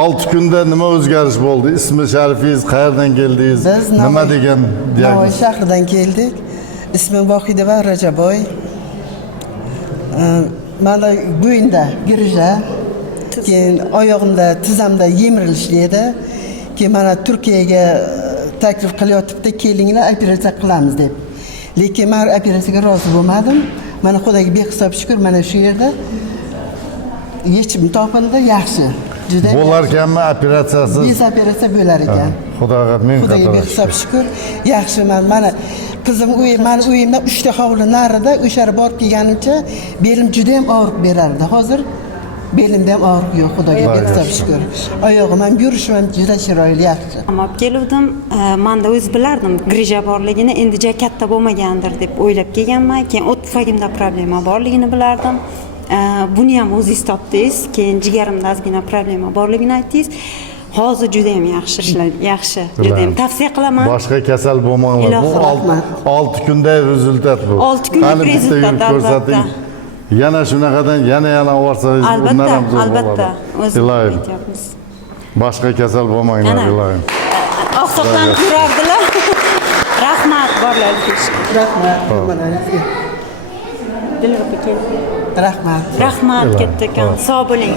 6 kunda nima o'zgarish bo'ldi? Ismi sharifingiz, qayerdan keldingiz? Biz Nima degan Navoiy diagnoz? shahridan keldik. Ismim Vohidova Rajaboy. Mana bo'yinda girija, keyin oyog'imda, tizzamda yemirilishli edi. Keyin mana Turkiyaga taklif qilyotibdi, kelinglar operatsiya qilamiz deb. Lekin men operatsiyaga rozi bo'lmadim. Mana Xudoga behisob shukr, mana shu yerda yechim topildi, yaxshi. Juda Bo'larkanmi operatsiyasiz? Biz operatsiya bo'lar ekan. Xudoga ming Xudoga qator behisob shukr, yaxshiman. Mana qizim mani uyimdan 3 ta hovli narida o'sha borib kelganimcha belim juda ham og'riq berardi. Hozir belimda ham og'riq yo'q, Xudoga behisob shukr. Oyog'im ham yurishim ham juda chiroyli, yaxshi. Olib keluvdim, menda o'z bilardim grija borligini, endi juda katta bo'lmagandir deb o'ylab kelganman. Keyin o't pufagimda problema borligini bilardim. Buni ham o'zingiz topdingiz, keyin jigarimda ozgina problema borligini aytdingiz. Hozir juda ham yaxshi ishlaydi, yaxshi. Juda ham tavsiya qilaman. Boshqa kasal bo'lmanglar. Bu 6 kunda rezultat bu. 6 kunlik rezultat ko'rsating. Yana shunaqadan yana ovorsangiz undan ham zo'r bo'ladi. Albatta, o'zimiz aytyapmiz. Boshqa kasal bo'lmanglar, ilohim. Oqsoqdan ko'rardilar. Rahmat borlarga. Rahmat, hammalariga. Dilrabo aka. Rahmat. Rahmat, kattakon. Sog' bo'ling.